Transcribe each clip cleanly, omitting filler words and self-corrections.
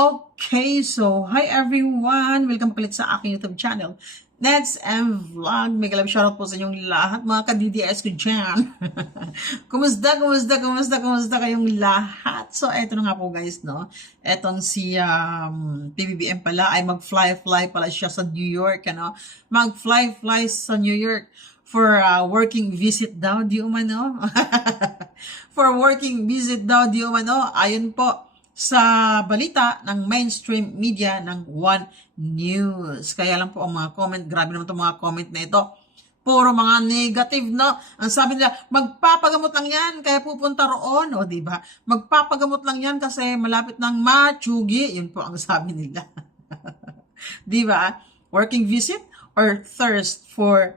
Okay, so hi everyone! Welcome ulit sa aking YouTube channel. Next M Vlog. May galab shoutout po sa inyong lahat, mga ka-DDS ko dyan. Kumusta kayong lahat? So, eto na nga po guys, no? Etong si PBBM pala ay mag-fly pala siya sa New York, ano? Mag-fly sa New York for working visit daw, di umano? For working visit daw, di umano? Ayun po sa balita ng mainstream media ng One News. Kaya lang po ang mga comment, grabe naman itong mga comment na ito. Puro mga negative, no? Ang sabi nila, magpapagamot lang yan, kaya pupunta roon. O, diba? Magpapagamot lang yan kasi malapit ng matsugi. Yun po ang sabi nila. Diba? Working visit or thirst for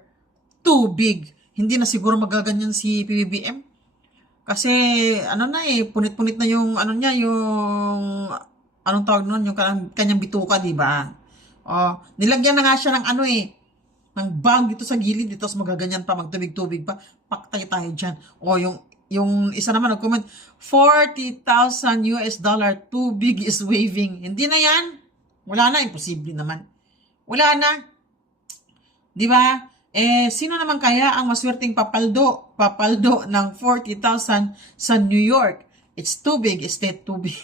too big. Hindi na siguro magaganyan si PBBM. Kasi, punit-punit na yung, anong tawag nun, yung kanyang bituka, di ba? Oh, nilagyan na nga siya ng ng bag dito sa gilid, dito, tapos magaganyan pa, magtubig-tubig pa, paktay tayo dyan. O, yung isa naman nag-comment, $40,000 too big is waving. Hindi na yan. Wala na, imposible naman. Wala na. Di ba? Sino naman kaya ang maswerteng papaldo ng 40,000 sa New York? It's too big, it's not too big.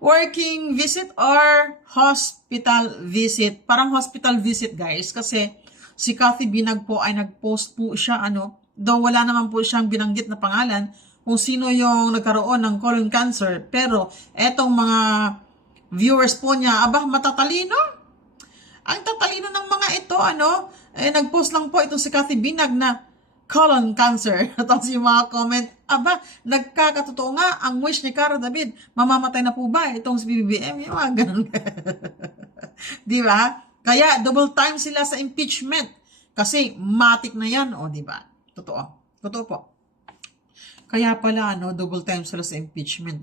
Working visit or hospital visit? Parang hospital visit, guys, kasi si Cathy Binag po ay nag-post po siya, though wala naman po siyang binanggit na pangalan kung sino yung nagkaroon ng colon cancer, pero etong mga viewers po niya, matatalino. Ang tatalino ng mga ito, nag-post lang po itong si Cathy Binag na colon cancer. Tapos yung mga comment, nagkakatotoo nga, ang wish ni Cara David, mamamatay na po ba itong si BBM? Yung mga ganun. Di ba? Kaya double time sila sa impeachment. Kasi matik na yan, di ba? Totoo po. Kaya pala, double time sila sa impeachment,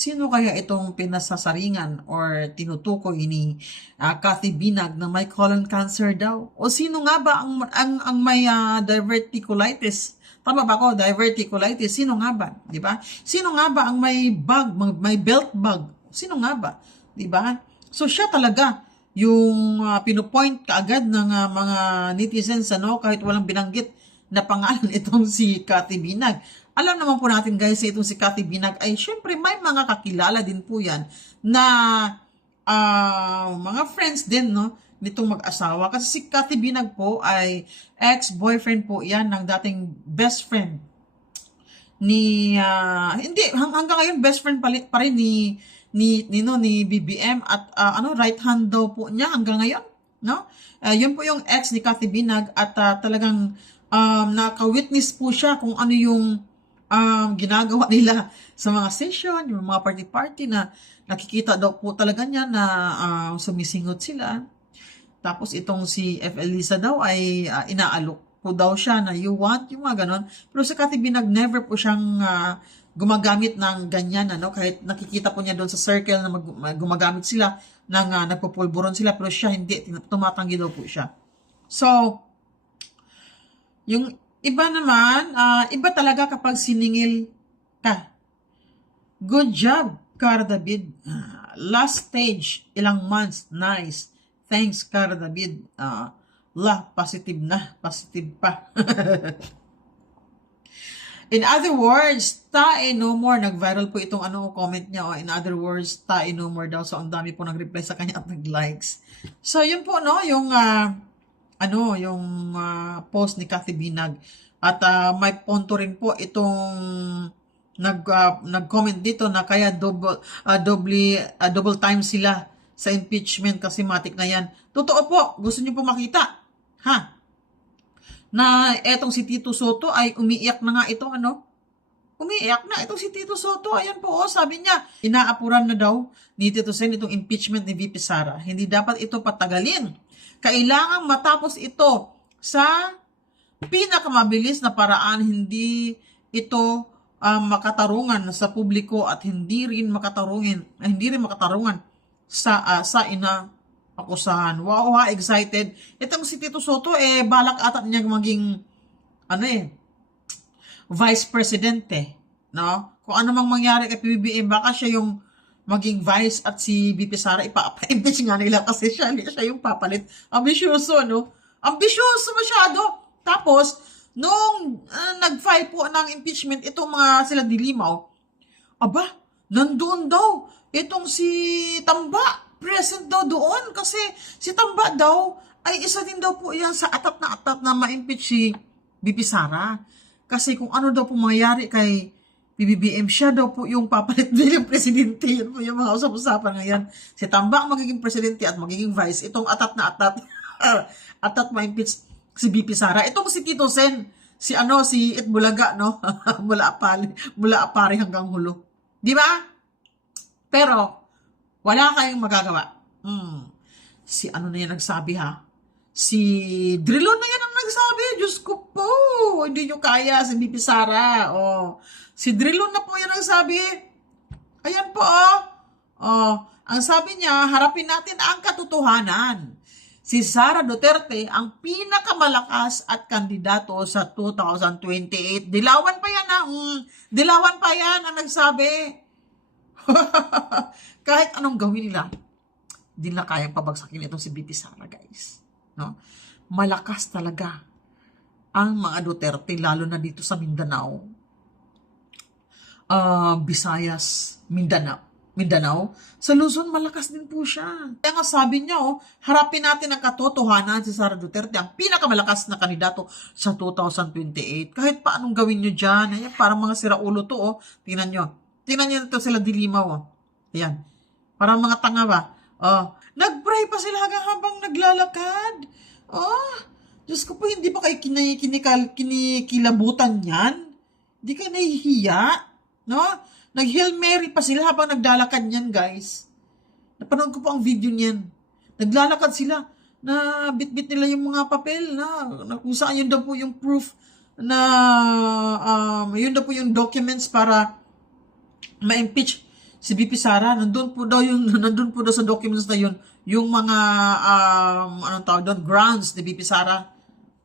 Sino kaya itong pinasasaringan or tinutukoy ni Cathy Binag na may colon cancer daw? O sino nga ba ang may diverticulitis? Tama ba ako? Diverticulitis. Sino nga ba? Di ba? Sino nga ba ang may bug, may belt bug? Sino nga ba? Di ba? So siya talaga yung pinupoint kaagad ng mga netizens, kahit walang binanggit na pangalan itong si Cathy Binag. Alam naman po natin guys, itong si Cathy Binag ay syempre may mga kakilala din po yan na mga friends din, nitong mag-asawa. Kasi si Cathy Binag po ay ex-boyfriend po yan ng dating best friend ni, hindi, hanggang ngayon best friend pa rin ni BBM at right hand daw po niya hanggang ngayon, yun po yung ex ni Cathy Binag at talagang naka-witness po siya kung ano yung ginagawa nila sa mga session, yung mga party-party na nakikita daw po talaga niya na sumisingot sila. Tapos itong si F. Elisa daw ay inaalok po daw siya na you want, yung mga ganon. Pero sa Cathy Binag, never po siyang gumagamit ng ganyan, kahit nakikita po niya doon sa circle na gumagamit sila, nagpupulburon sila, pero siya hindi, tumatanggi daw po siya. So, yung iba naman, iba talaga kapag siningil ka. Good job, Cara David. Last stage, ilang months. Nice. Thanks, Cara David. Positive pa. In other words, tae no more. Nag-viral po itong comment niya. In other words, tae no more daw. So, ang dami po nag-reply sa kanya at nag-likes. So, yun po, yung post ni Cathy Binag. At may punto rin po itong nag-comment dito na kaya double time sila sa impeachment kasi matik na yan. Totoo po, gusto niyo po makita, na etong si Tito Soto ay umiiyak na nga ito, umiiyak na itong si Tito Soto. Ayan po, sabi niya, inaapuran na daw ni Tito Sen itong impeachment ni VP Sara. Hindi dapat ito patagalin. Kailangang matapos ito sa pinakamabilis na paraan, hindi ito makatarungan sa publiko at hindi rin makatarungan sa inaakusahan. Wow, excited. Itong si Tito Soto balak ata niya maging vice presidente, Kung ano mang mangyari kay PBBM, baka siya yung maging vice at si VP Sara ipapa-impeach nga nila kasi siya yung papalit. Ambisyoso, no? Ambisyoso masyado. Tapos, nung nag-file po ng impeachment, itong mga sila Dilimaw, aba, nandoon daw. Itong si Tamba, present daw doon. Kasi si Tamba daw, ay isa din daw po yan sa atat na ma-impeach si VP Sara. Kasi kung ano daw po mangyayari kay PBBM, siya daw po yung papalit bilang presidente. Yan po yung mga usap-usapan ngayon. Si Tamba ang magiging presidente at magiging vice. Itong atat atat ma-impeach si VP Sara. Itong si Tito Sen, si Itbulaga, no? mula apari hanggang hulo. Di ba? Pero, wala kayong magagawa. Si na yan nagsabi, ha? Si Drilon na yan ang nagsabi. Diyos ko po, hindi nyo kaya si VP Sara. Si Drilon na po yan nagsabi. Ayan po, ang sabi niya, harapin natin ang katotohanan. Si Sara Duterte ang pinakamalakas at kandidato sa 2028. Dilawan pa yan, ha? Dilawan pa yan ang nagsabi. Kahit anong gawin nila, di na kayang pabagsakin itong si VP Sara, guys. No? Malakas talaga ang mga Duterte, lalo na dito sa Mindanao. Visayas, Mindanao. Sa Luzon, malakas din po siya. Kaya nga sabi niya, harapin natin ang katotohanan si Sara Duterte, ang pinakamalakas na kandidato sa 2028. Kahit paanong gawin nyo dyan, ayan, parang mga siraulo to, Tingnan nyo ito sila Dilimaw, Ayan. Parang mga tanga ba? Nag-pray pa sila habang naglalakad. Diyos ko po, hindi pa kayo kinikilabutan yan? Hindi kayo nahihiya? No? Nag-Hail Mary pa sila habang naglalakad yan, guys. Napanood ko po ang video niyan. Naglalakad sila na bit-bit nila yung mga papel na kung saan yun daw po yung proof na yun daw po yung documents para ma-impeach si VP Sara. Nandun po daw sa documents na yun yung mga grounds ni VP Sara,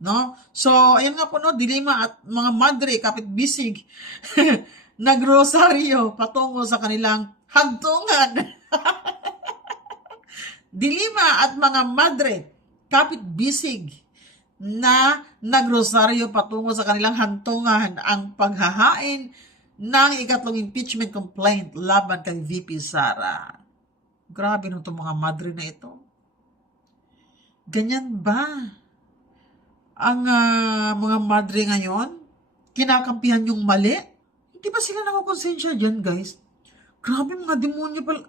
no? So ayan nga po, no, Dilima at mga madre kapit bisig nagrosaryo patungo sa kanilang hagtungan. Dilima at mga madre kapit bisig na nagrosaryo patungo sa kanilang hantungan ang paghahain ng ikatlong impeachment complaint laban kay VP Sara. Grabe nung itong mga madre na ito. Ganyan ba ang mga madre ngayon? Kinakampihan yung mali? Hindi ba sila nakukonsensya dyan, guys? Grabe, mga demonyo pala.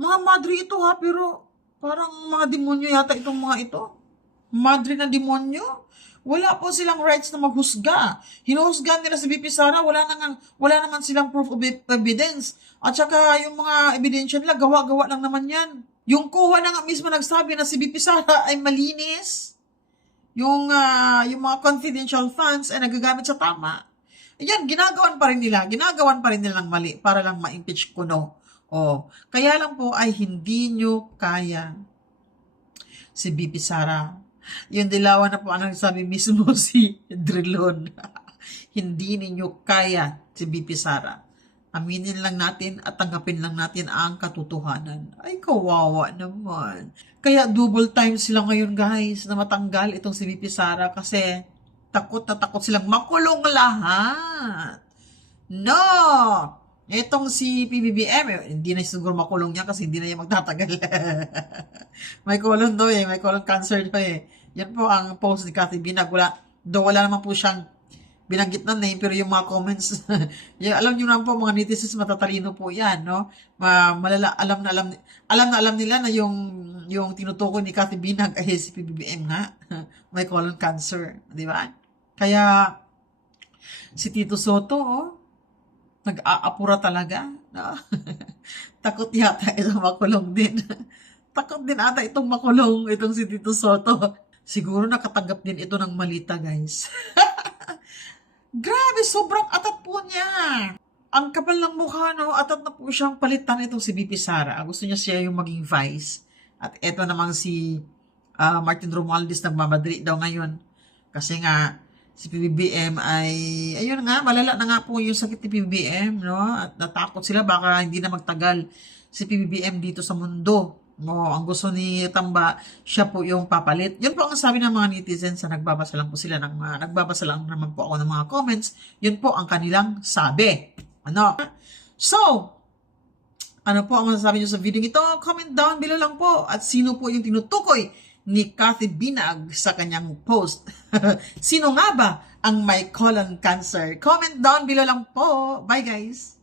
Mga madre ito, ha? Pero parang mga demonyo yata itong mga ito. Madre na demonyo? Wala po silang rights na maghusga. Hinuhusgahan nila si VP Sara, wala naman silang proof of evidence. At saka yung mga ebidensya nila, gawa-gawa lang naman yan. Yung kuha na nga mismo nagsabi na si VP Sara ay malinis. Yung mga confidential funds ay nagagamit sa tama. Ayan, ginagawan pa rin nila ng mali para lang ma-impeach kuno. Kaya lang po ay hindi nyo kaya si VP Sara. Yung dilawan na po ang nagsabi mismo si Drilon. Hindi ninyo kaya si VP Sara. Aminin lang natin at tanggapin lang natin ang katotohanan. Ay, kawawa naman. Kaya double time sila ngayon, guys, na matanggal itong si VP Sara kasi takot na takot silang makulong lahat. No! Itong si PBBM, hindi na siguro makulong niya kasi hindi na niya magtatagal. May colon daw may colon cancer daw Yan po ang post ni Cathy Binag. Wala naman po siyang binanggit na name, pero yung mga comments, alam nyo naman po, mga netizens matatalino po yan, no? Alam nila na yung tinutukoy ni Cathy Binag ay si PBBM nga. May colon cancer, di ba? Kaya, si Tito Soto, nag-aapura talaga. No? Takot yata itong makulong din. Takot din ata itong makulong itong si Tito Soto. Siguro nakatanggap din ito ng malita, guys. Grabe, sobrang atat po niya. Ang kapal ng mukha, no? Atat na po siyang palitan itong si VP Sara. Gusto niya siya yung maging vice. At eto namang si Martin Romualdez nagmamadali daw ngayon. Kasi nga, si PBBM ay, ayun nga, malala na nga po yung sakit ni PBBM, no? At natakot sila baka hindi na magtagal si PBBM dito sa mundo. No, ang gusto ni Tamba, siya po yung papalit. Yun po ang sabi ng mga netizens na nagbabasa lang po sila ng nagbabasa lang naman po ako ng mga comments. Yun po ang kanilang sabi. Ano? So, ano po ang masasabi nyo sa video ito? Comment down below lang po. At sino po yung tinutukoy ni Cathy Binag sa kanyang post? Sino nga ba ang may colon cancer? Comment down below lang po. Bye guys!